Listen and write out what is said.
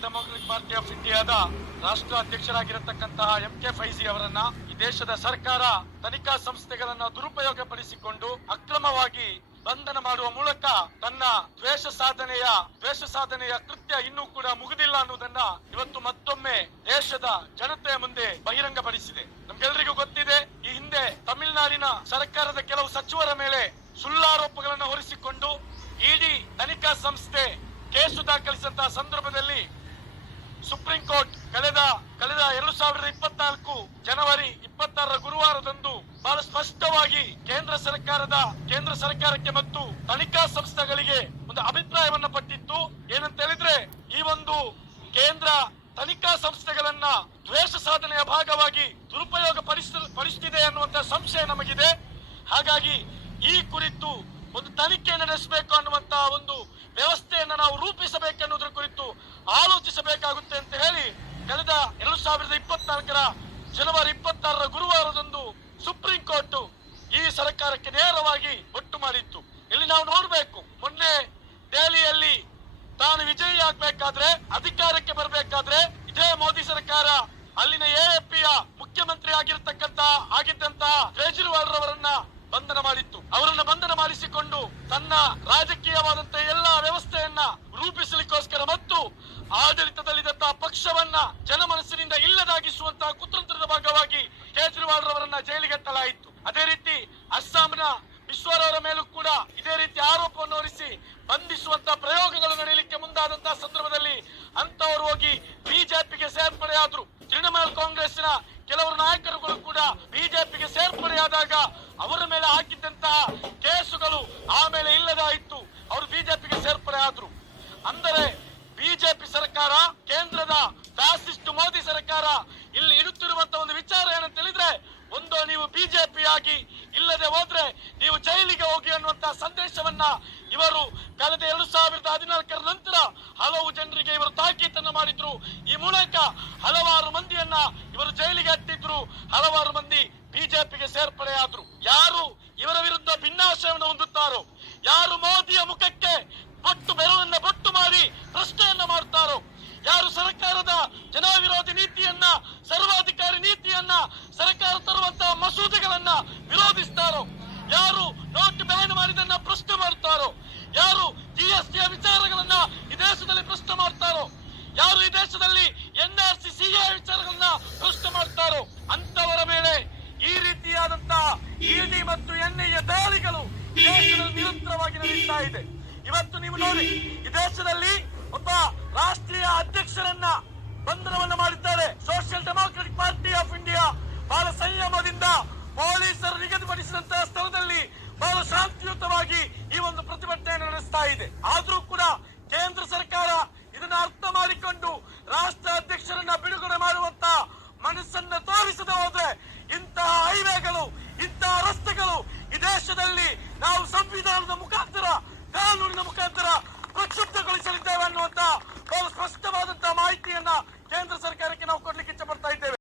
Party of ಇಂಡಿಯಾದ ರಾಷ್ಟ್ರ ಅಧ್ಯಕ್ಷರಾಗಿರತಕ್ಕಂತಹ M K Faizy ಅವರನ್ನ ಈ ದೇಶದ ಸರ್ಕಾರ ತನಿಖಾ ಸಂಸ್ಥೆಗಳನ್ನ ದುರುಪಯೋಗ ಪಡಿಸಿಕೊಂಡು ಅಕ್ರಮವಾಗಿ ಬಂಧನ ಮಾಡುವ ಮೂಲಕ ತನ್ನ ದ್ವೇಷ ಸಾಧನೆಯ ದ್ವೇಷ ಸಾಧನೆಯ ಕೃತ್ಯ ಇನ್ನೂ ಕೂಡ ಮುಗಿದಿಲ್ಲ ಅನ್ನುವುದನ್ನ ಇವತ್ತು ಮತ್ತೊಮ್ಮೆ ದೇಶದ ಜನತೆಯ ಮುಂದೆ ಬಹಿರಂಗಪಡಿಸಿದೆ. ನಮ್ಗೆಲ್ರಿಗೂ ಗೊತ್ತಿದೆ, ಈ ಹಿಂದೆ ತಮಿಳುನಾಡಿನ ಸರ್ಕಾರದ ಕೆಲವು ಸಚಿವರ ಮೇಲೆ ಸುಳ್ಳಾರೋಪಗಳನ್ನು ಹೊರಿಸಿಕೊಂಡು ಇಡಿ ತನಿಖಾ ಸಂಸ್ಥೆ ಕೇಸು ದಾಖಲಿಸಿದಂತಹ ಸಂದರ್ಭದಲ್ಲಿ ಸುಪ್ರೀಂ ಕೋರ್ಟ್ ಕಳೆದ ಕಳೆದ ಎರಡು ಸಾವಿರದ ಇಪ್ಪತ್ನಾಲ್ಕು ಜನವರಿ ಇಪ್ಪತ್ತಾರರ ಗುರುವಾರದಂದು ಬಹಳ ಸ್ಪಷ್ಟವಾಗಿ ಕೇಂದ್ರ ಸರ್ಕಾರದ, ಕೇಂದ್ರ ಸರ್ಕಾರಕ್ಕೆ ಮತ್ತು ತನಿಖಾ ಸಂಸ್ಥೆಗಳಿಗೆ ಒಂದು ಅಭಿಪ್ರಾಯವನ್ನ ಪಟ್ಟಿತ್ತು. ಏನಂತ ಹೇಳಿದ್ರೆ ಈ ಒಂದು ಕೇಂದ್ರ ತನಿಖಾ ಸಂಸ್ಥೆಗಳನ್ನ ದ್ವೇಷ ಸಾಧನೆಯ ಭಾಗವಾಗಿ ದುರುಪಯೋಗ ಪಡಿಸ ಪಡಿಸುತ್ತಿದೆ ಅನ್ನುವಂತ ಸಂಶಯ ನಮಗಿದೆ. ಹಾಗಾಗಿ ಈ ಕುರಿತು ಒಂದು ತನಿಖೆ ನಡೆಸಬೇಕು ಅನ್ನುವಂತಹ ಒಂದು ವ್ಯವಸ್ಥೆಯನ್ನ ನಾವು ರೂಪಿಸಬೇಕೆನ್ನುವುದರ ಕುರಿತು ಆಲೋಚಿಸಬೇಕಾಗುತ್ತೆ ಅಂತ ಹೇಳಿ ಕಳೆದ ಎರಡು ಸಾವಿರದ ಇಪ್ಪತ್ನಾಲ್ಕರ ಜನವರಿ ಇಪ್ಪತ್ತಾರರ ಗುರುವಾರದಂದು ಸುಪ್ರೀಂ ಕೋರ್ಟ್ ಈ ಸರ್ಕಾರಕ್ಕೆ ನೇರವಾಗಿ ಒಟ್ಟು ಮಾಡಿತ್ತು. ಇಲ್ಲಿ ನಾವು ನೋಡಬೇಕು, ಮೊನ್ನೆ ದೆಹಲಿಯಲ್ಲಿ ತಾನು ವಿಜಯಿ ಆಗ್ಬೇಕಾದ್ರೆ, ಅಧಿಕಾರಕ್ಕೆ ಬರಬೇಕಾದ್ರೆ ಇದೇ ಮೋದಿ ಸರ್ಕಾರ ಅಲ್ಲಿನ ಎಎಪಿಯ ಮುಖ್ಯಮಂತ್ರಿ ಆಗಿರತಕ್ಕಂತ ಆಗಿದ್ದಂತಹ ಕೇಜ್ರಿವಾಲ್ ರವರನ್ನ ಬಂಧನ ಮಾಡಿತ್ತು. ಅವರನ್ನ ಮಾಡಿಸಿಕೊಂಡು ತನ್ನ ರಾಜಕೀಯವಾದಂತಹ ಎಲ್ಲಾ ವ್ಯವಸ್ಥೆಯನ್ನ ರೂಪಿಸಲಿಕ್ಕೋಸ್ಕರ ಮತ್ತು ಆಡಳಿತದಲ್ಲಿದ್ದಂತಹ ಪಕ್ಷವನ್ನ ಜನಮನಸ್ಸಿನಿಂದ ಇಲ್ಲದಾಗಿಸುವಂತಹ ಕುತಂತ್ರದ ಭಾಗವಾಗಿ ಕೇಜ್ರಿವಾಲ್ ರವರನ್ನ ಜೈಲಿಗೆತ್ತಲಾಯಿತು ಅದೇ ರೀತಿ ಅಸ್ಸಾಂನ ವಿಶ್ವರವರ ಮೇಲೂ ಕೂಡ ಇದೇ ರೀತಿ ಆರೋಪವನ್ನು ಹೊರಿಸಿ ಬಂಧಿಸುವಂತ ಪ್ರಯೋಗಗಳು ನಡೆಯಲಿಕ್ಕೆ ಮುಂದಾದಂತಹ ಸಂದರ್ಭದಲ್ಲಿ ಅಂತವರು ಹೋಗಿ ಬಿಜೆಪಿಗೆ ಸೇರ್ಪಡೆಯಾದ್ರು. ತೃಣಮೂಲ ಕಾಂಗ್ರೆಸ್ನ ಕೆಲವರು ನಾಯಕರುಗಳು ಕೂಡ ಬಿಜೆಪಿಗೆ ಸೇರ್ಪಡೆಯಾದಾಗ ಅವರ ಮೇಲೆ ಹಾಕಿದ್ದಂತಹ ಕೇಸುಗಳು ಆಮೇಲೆ ಇಲ್ಲದಾಯಿತು ಅವರು ಬಿಜೆಪಿಗೆ ಸೇರ್ಪಡೆ ಆದ್ರು. ಅಂದರೆ ಬಿಜೆಪಿ ಸರ್ಕಾರ, ಕೇಂದ್ರದ ಫ್ಯಾಸಿಸ್ಟ್ ಮೋದಿ ಸರ್ಕಾರ ಇಲ್ಲಿ ಇಡುತ್ತಿರುವಂತ ಒಂದು ವಿಚಾರ ಏನಂತ ಹೇಳಿದ್ರೆ, ಒಂದು ನೀವು ಬಿಜೆಪಿ ಆಗಿ ಇಲ್ಲದೆ ಹೋದ್ರೆ ನೀವು ಜೈಲಿಗೆ ಹೋಗಿ ಅನ್ನುವಂತ ಸಂದೇಶವನ್ನ ಇವರು ಕಳೆದ ಎರಡು ಸಾವಿರದ ಹದಿನಾಲ್ಕರ ನಂತರ ಹಲವು ಜನರಿಗೆ ಇವರು ತಾಕೀತನ್ನು ಮಾಡಿದ್ರು. ಈ ಮೂಲಕ ಹಲವಾರು ಮಂದಿಯನ್ನ ಇವರು ಜೈಲಿಗೆ ಅಟ್ಟಿದ್ರು. ಹಲವಾರು ಮಂದಿ ಬಿಜೆಪಿಗೆ ಸೇರ್ಪಡೆಯಾದ್ರು. ಯಾರು ಇವರ ವಿರುದ್ಧ ಭಿನ್ನಾಶಯವನ್ನು ಹೊಂದುತ್ತಾರೋ, ಯಾರು ಮೋದಿಯ ಮುಖಕ್ಕೆ ಬೊಟ್ಟು ಬೆರಳನ್ನ ಬೊಟ್ಟು ಮಾಡಿ ಪ್ರಶ್ನೆಯನ್ನ ಮಾಡ್ತಾರೋ, ಯಾರು ಸರ್ಕಾರದ ಜನವಿರೋಧಿ ನೀತಿಯನ್ನ, ಸರ್ವಾಧಿಕಾರಿ ನೀತಿಯನ್ನ, ಸರ್ಕಾರ ತರುವಂತಹ ಮಸೂದೆಗಳನ್ನ ವಿರೋಧಿಸ್ತಾರೋ, ಯಾರು ನೋಟ್ ಬ್ಯಾನ್ ಮಾಡಿದನ್ನ ಪ್ರಶ್ನೆ ಮಾಡ್ತಾರೋ, ಯಾರು ಜಿಎಸ್ಟಿಯ ವಿಚಾರಗಳನ್ನ ಈ ದೇಶದಲ್ಲಿ ಪ್ರಶ್ನೆ ಮಾಡ್ತಾರೋ, ಯಾರು ಈ ದೇಶದಲ್ಲಿ ಎನ್ ಆರ್ ಸಿ ಸಿಎ ವಿಚಾರಗಳನ್ನ ಪ್ರಶ್ನೆ ಮಾಡ್ತಾರೋ ಅಂತವರ ಮೇಲೆ ಈ ರೀತಿಯಾದಂತಹ ಇಡಿ ಮತ್ತು ಎಣ್ಣೆಯ ದಾಳಿಗಳು ದೇಶದಲ್ಲಿ ನಿರಂತರವಾಗಿ ನಡೀತಾ ಇದೆ. ಇವತ್ತು ನೀವು ನೋಡಿ, ಈ ದೇಶದಲ್ಲಿ ಒಬ್ಬ ರಾಷ್ಟ್ರೀಯ ಅಧ್ಯಕ್ಷರನ್ನ ಬಂಧನವನ್ನು ಮಾಡಿದ್ದಾರೆ. Social Democratic Party of India ಬಹಳ ಸಂಯಮದಿಂದ ಪೊಲೀಸರು ನಿಗದಿಪಡಿಸಿದಂತಹ ಸ್ಥಳದಲ್ಲಿ ಬಹಳ ಶಾಂತಿಯುತವಾಗಿ ಈ ಒಂದು ಪ್ರತಿಭಟನೆಯನ್ನು ನಡೆಸ್ತಾ ಇದೆ. ಆದ್ರೂ ಕೂಡ ಕೇಂದ್ರ ಸರ್ಕಾರ ಇದನ್ನ ಅರ್ಥ ಮಾಡಿಕೊಂಡು ರಾಷ್ಟ್ರ ಅಧ್ಯಕ್ಷರನ್ನ ಬಿಡುಗಡೆ ಮಾಡುವಂತ ಮನಸ್ಸನ್ನ ತೋರಿಸದೆ ಹೋದ್ರೆ ಇಂತಹ ಹೈವೇಗಳು ಇಂತಹ ರಸ್ತೆಗಳು ಈ ದೇಶದಲ್ಲಿ ನಾವು ಸಂವಿಧಾನದ ಮುಖಾಂತರ